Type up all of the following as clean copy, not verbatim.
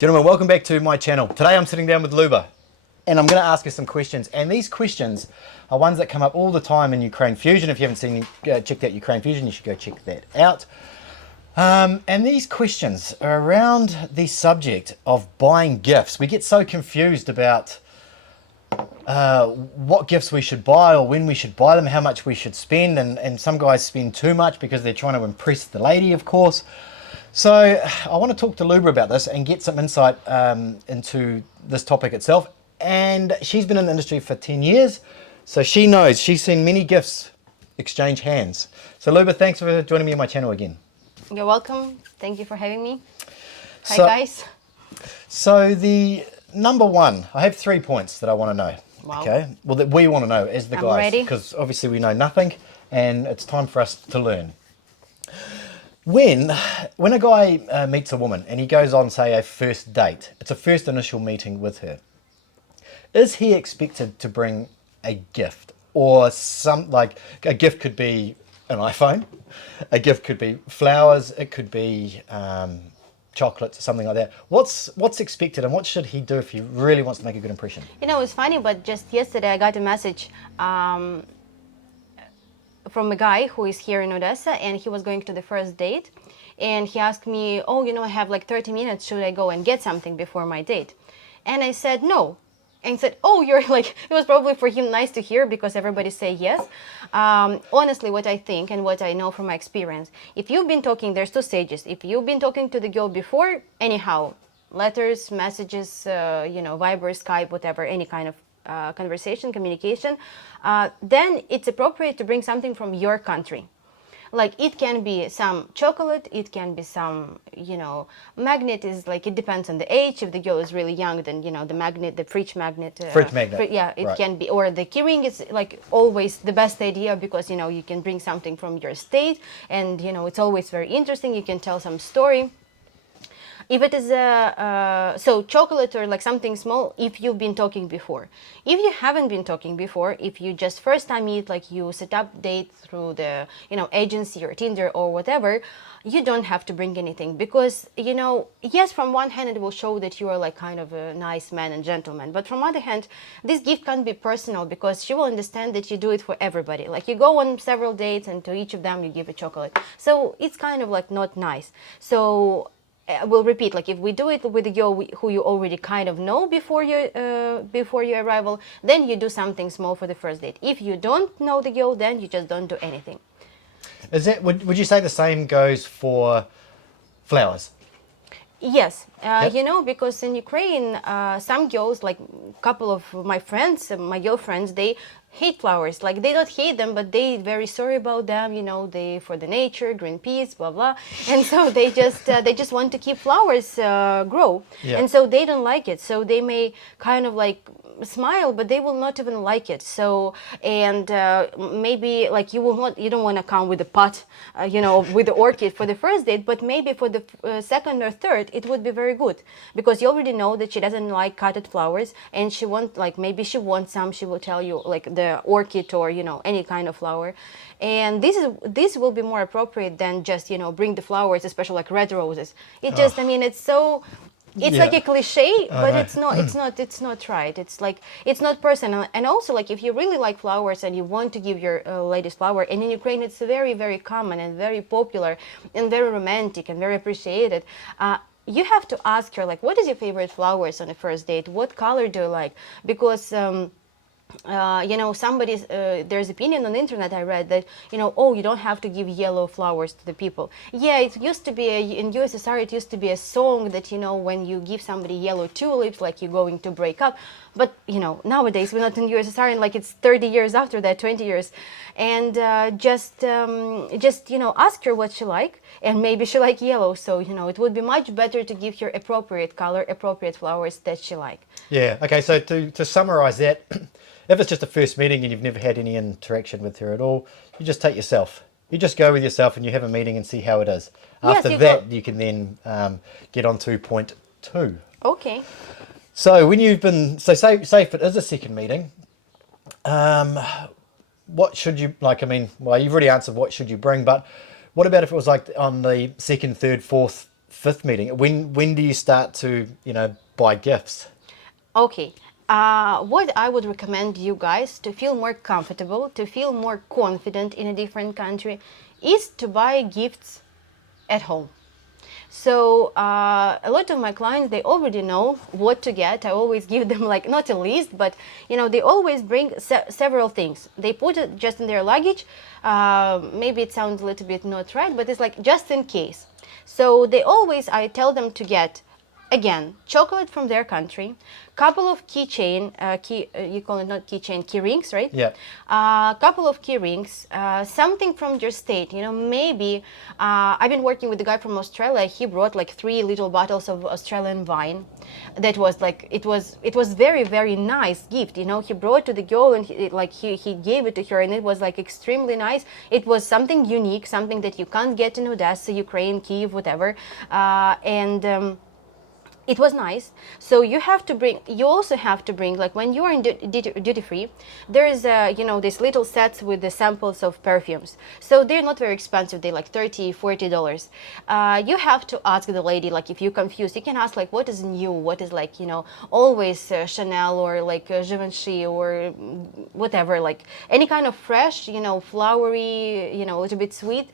Gentlemen, welcome back to my channel. Today I'm sitting down with Luba and I'm going to ask her some questions, and these questions are ones that come up all the time in Ukraine Fusion. If you haven't checked out Ukraine Fusion, you should go check that out. And these questions are around the subject of buying gifts. We get so confused about what gifts we should buy or when we should buy them, how much we should spend, and some guys spend too much because they're trying to impress the lady, of course. So I want to talk to Luba about this and get some insight into this topic itself. And she's been in the industry for 10 years, so she knows. She's seen many gifts exchange hands. So Luba, thanks for joining me on my channel again. You're welcome. Thank you for having me. Hi, So- guys. So the number one, I have 3 points that I want to know. Wow. Okay. Well, that we want to know as the I'm guys, ready. because obviously we know nothing, and it's time for us to learn. When a guy meets a woman and he goes on, say, a first date, it's a first initial meeting with her, is he expected to bring a gift? Or like a gift could be an iPhone, a gift could be flowers, it could be chocolates or something like that. What's expected, and what should he do if he really wants to make a good impression? You know, it's funny, but just yesterday I got a message from a guy who is here in Odessa, and he was going to the first date, and he asked me, oh, you know, I have like 30 minutes, should I go and get something before my date? And I said no. And he said, oh, you're like, it was probably for him nice to hear because everybody say yes. Honestly, what I think and what I know from my experience, if you've been talking, there's two stages. If you've been talking to the girl before, anyhow, letters, messages, you know, Viber, Skype, whatever, any kind of conversation, communication, then it's appropriate to bring something from your country. Like it can be some chocolate, it can be some, you know, magnet is like, it depends on the age. If the girl is really young, then, you know, the magnet, the fridge magnet. Fridge magnet. Yeah, it Right. can be, or the keyring is like always the best idea because, you know, you can bring something from your state and, you know, it's always very interesting. You can tell some story. If it is so chocolate or like something small, if you've been talking before. If you haven't been talking before, if you just first time meet, like you set up date through the, you know, agency or Tinder or whatever, you don't have to bring anything because, you know, yes, from one hand it will show that you are like kind of a nice man and gentleman, but from other hand, this gift can be personal because she will understand that you do it for everybody. Like you go on several dates and to each of them you give a chocolate. So it's kind of like not nice. So we'll repeat, like if we do it with a girl who you already kind of know before your arrival, then you do something small for the first date. If you don't know the girl, then you just don't do anything. Is that, would you say the same goes for flowers? Yes, Yep. you know, because in Ukraine, some girls, like a couple of my friends, my girlfriends, they hate flowers. Like they don't hate them, but they very sorry about them. You know, they for the nature, Greenpeace, blah blah, and so they just want to keep flowers grow, Yeah. and so they don't like it. So they may kind of like smile, but they will not even like it. So and maybe like you don't want to come with a pot, you know, with the orchid for the first date, but maybe for the second or third it would be very good because you already know that she doesn't like cutted flowers and she wants, like maybe she wants some, she will tell you like the orchid or, you know, any kind of flower. And this will be more appropriate than just, you know, bring the flowers, especially like red roses. It just, I mean, it's so, it's Yeah. like a cliche, but know. it's not right. It's like, it's not personal. And also, like, if you really like flowers and you want to give your ladies flower, and in Ukraine it's very, very common and very popular and very romantic and very appreciated, you have to ask her, like, what is your favorite flowers on the first date? What color do you like? Because you know, somebody's there's opinion on the internet I read that, you know, oh, you don't have to give yellow flowers to the people. Yeah, it used to be in USSR it used to be a song that, you know, when you give somebody yellow tulips, like you're going to break up. But, you know, nowadays we're not in USSR and like it's 30 years after that, 20 years. And just you know, ask her what she like, and maybe she like yellow. So, you know, it would be much better to give her appropriate color, appropriate flowers that she like. Yeah. Okay. So to summarize that, if it's just a first meeting and you've never had any interaction with her at all, you just take yourself. You just go with yourself and you have a meeting and see how it is. Yes, After you that, go. you can then get on to point 2. Okay. So when you've been, so say if it is a second meeting, what should you, like, I mean, well, you've already answered what should you bring, but what about if it was like on the second, third, fourth fifth meeting, when do you start to, buy gifts? Okay. What I would recommend you guys to feel more comfortable, to feel more confident in a different country, is to buy gifts at home. So a lot of my clients, they already know what to get. I always give them like not a list, but they always bring several things. They put it just in their luggage. Maybe it sounds a little bit not right, but it's like just in case. So I tell them to get, again, chocolate from their country, couple of keychain, you call it not keychain, key rings, right? Yeah. Couple of key rings, something from your state. Maybe I've been working with a guy from Australia. He brought like 3 little bottles of Australian wine. That was like it was very, very nice gift. He brought to the girl, and he gave it to her, and it was like extremely nice. It was something unique, something that you can't get in Odessa, Ukraine, Kyiv, whatever, and it was nice. So you also have to bring, like when you are in duty free, there is these little sets with the samples of perfumes. So they're not very expensive. They're like $30-$40. You have to ask the lady, like if you're confused, you can ask like what is new, what is like always Chanel or like Givenchy or whatever, like any kind of fresh, flowery, a little bit sweet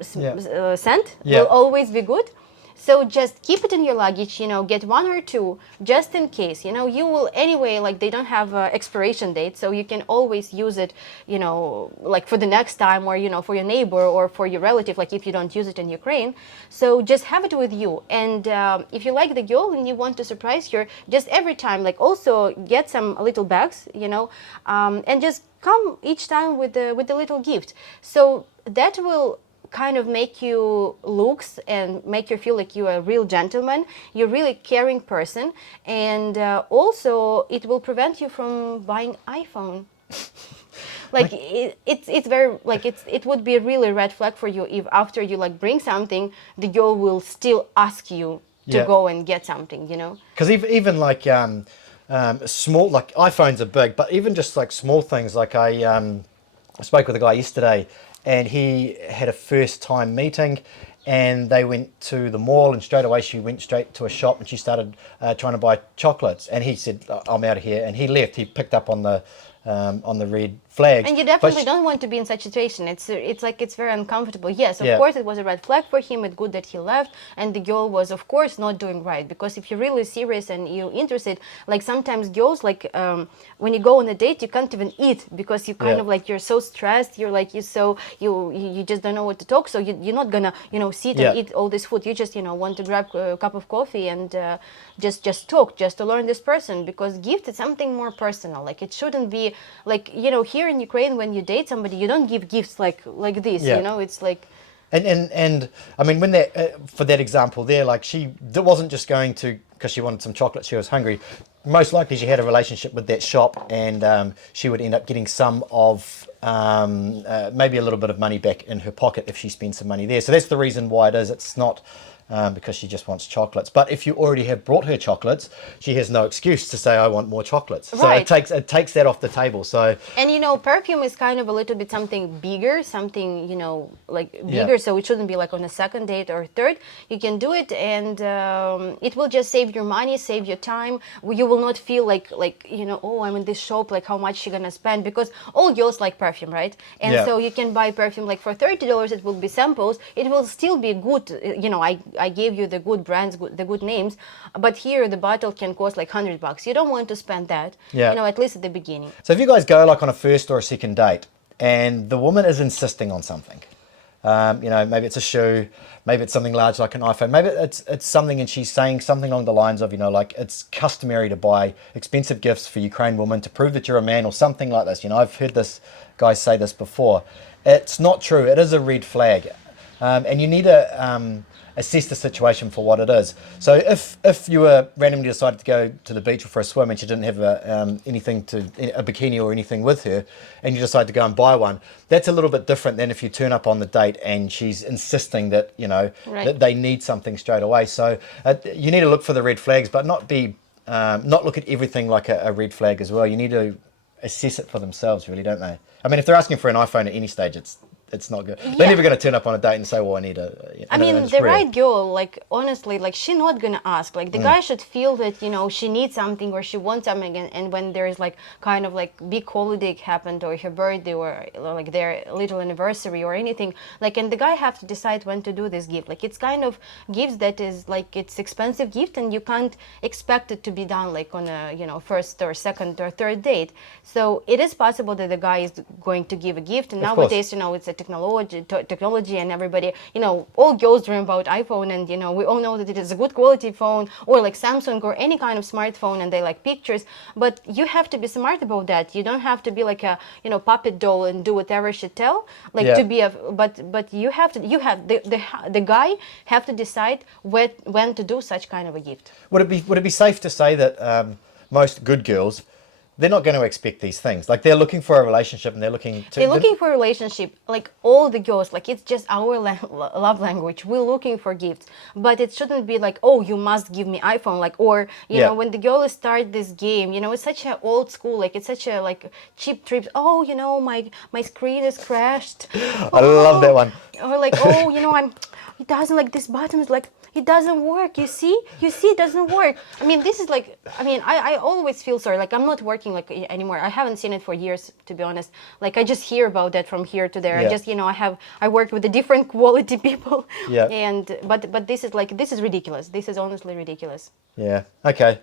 scent will always be good. So just keep it in your luggage, get 1 or 2 just in case. You will anyway, like they don't have expiration date, so you can always use it, like for the next time, or for your neighbor or for your relative, like if you don't use it in Ukraine. So just have it with you. And if you like the girl and you want to surprise her, just every time, like also get some little bags, and just come each time with the little gift. So that will kind of make you looks and make you feel like you're a real gentleman, you're really caring person, and also it will prevent you from buying iPhone. Like it's very like it would be a really red flag for you if after you like bring something, the girl will still ask you to go and get something, Because even like small, like iPhones are big, but even just like small things, like I spoke with a guy yesterday, and he had a first time meeting, and they went to the mall, and straight away she went straight to a shop, and she started trying to buy chocolates, and he said, I'm out of here, and he left. He picked up on the red flags. And you definitely don't want to be in such a situation. It's like it's very uncomfortable. Yes, of course it was a red flag for him. It's good that he left, and the girl was of course not doing right, because if you're really serious and you're interested, like sometimes girls like when you go on a date you can't even eat because you kind of like you're so stressed. You're like you just don't know what to talk. So you're not gonna sit and eat all this food. You just want to grab a cup of coffee and just talk, just to learn this person, because gift is something more personal. Like it shouldn't be like here in Ukraine, when you date somebody, you don't give gifts like this. It's like. And I mean, when for that example there, like she wasn't just going to because she wanted some chocolate. She was hungry. Most likely, she had a relationship with that shop, and she would end up getting some of maybe a little bit of money back in her pocket if she spends some money there. So that's the reason why it is. It's not because she just wants chocolates. But if you already have brought her chocolates, she has no excuse to say, I want more chocolates. Right. So it takes that off the table. So And perfume is kind of a little bit something bigger, something like bigger. So it shouldn't be like on a second date or third. You can do it, and it will just save your money, save your time. You will not feel like oh, I'm in this shop, like how much she gonna spend, because all girls like perfume, right? And so you can buy perfume like for $30. It will be samples. It will still be good. I gave you the good brands, the good names, but here the bottle can cost like $100. You don't want to spend that, at least at the beginning. So if you guys go like on a first or a second date, and the woman is insisting on something, maybe it's a shoe, maybe it's something large like an iPhone, maybe it's something, and she's saying something along the lines of, like it's customary to buy expensive gifts for Ukraine women to prove that you're a man, or something like this. I've heard this guys say this before. It's not true. It is a red flag, and you need to assess the situation for what it is. So if you were randomly decided to go to the beach or for a swim, and she didn't have a bikini or anything with her, and you decide to go and buy one, that's a little bit different than if you turn up on the date and she's insisting that that they need something straight away. So you need to look for the red flags, but not look at everything like a red flag as well. You need to assess it for themselves, really, don't they? I mean, if they're asking for an iPhone at any stage, it's not good. They're never going to turn up on a date and say, well, I need a... I mean, the right girl, like, honestly, like, she's not gonna ask. Like, the guy should feel that, you know, she needs something or she wants something, and when there is, like, kind of, like, big holiday happened, or her birthday, or, like, their little anniversary or anything, like, and the guy have to decide when to do this gift. Like, it's kind of gifts that is, like, it's expensive gift, and you can't expect it to be done, like, on a, you know, first or second or third date. So it is possible that the guy is going to give a gift, and nowadays, you know, it's a technology, and everybody, you know, all girls dream about iPhone, and you know, we all know that it is a good quality phone, or like Samsung or any kind of smartphone, and they like pictures. But you have to be smart about that. You don't have to be like a, you know, puppet doll and do whatever she tell, like to be a, but you have to, the guy have to decide when to do such kind of a gift. Would it be safe to say that most good girls, they're not going to expect these things? Like, they're looking for a relationship, and they're looking for a relationship, like all the girls, like it's just our love language. We're looking for gifts, but it shouldn't be like, oh, you must give me iPhone, like, or you know, when the girls start this game, you know, it's such a old school, like it's such a like cheap trips. Oh, you know, my screen is crashed. I love that one. Or like, oh, you know, it doesn't, like this button is like, it doesn't work. You see, it doesn't work. I mean, this is like, I mean, I always feel sorry. Like, I'm not working like anymore. I haven't seen it for years, to be honest. Like, I just hear about that from here to there. I just, you know, I worked with the different quality people. Yeah. And but this is like, this is ridiculous. This is honestly ridiculous. Yeah. Okay.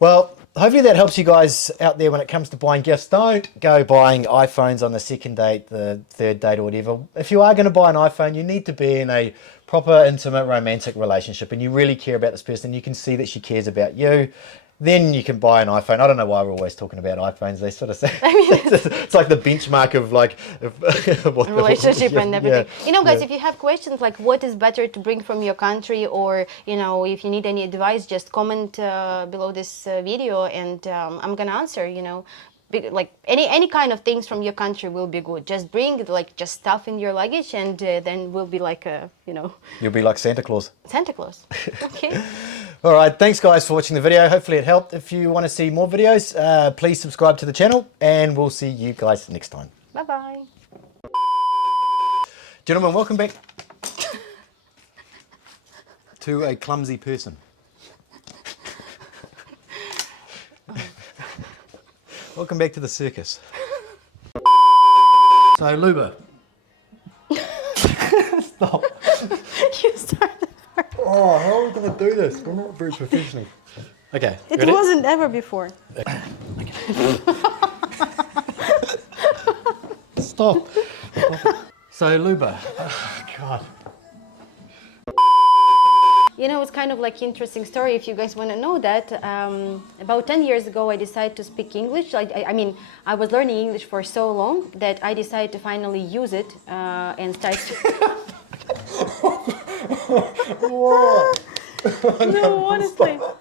Well, hopefully that helps you guys out there when it comes to buying gifts. Don't go buying iPhones on the second date, the third date, or whatever. If you are going to buy an iPhone, you need to be in a proper, intimate, romantic relationship, and you really care about this person. You can see that she cares about you. Then you can buy an iPhone. I don't know why we're always talking about iPhones. They sort of say, I mean, it's like the benchmark of like relationship and everything. You know, guys, if you have questions like what is better to bring from your country, or you know, if you need any advice, just comment below this video, and I'm gonna answer. You know, like any kind of things from your country will be good. Just bring like just stuff in your luggage, and then we'll be like you know. You'll be like Santa Claus. Santa Claus. Okay. All right, thanks guys for watching the video. Hopefully it helped. If you want to see more videos, please subscribe to the channel, and we'll see you guys next time. Bye-bye. Gentlemen, welcome back to a clumsy person. Welcome back to the circus. So, Luba. Stop. You started. Oh, how are we going to do this? We're not very professional. Okay. It ready? Wasn't ever before. Okay. Stop. So, Luba. Oh, God. You know, it's kind of like interesting story if you guys want to know that. About 10 years ago, I decided to speak English. I mean, I was learning English for so long that I decided to finally use it and start. Whoa. No, honestly. Stop.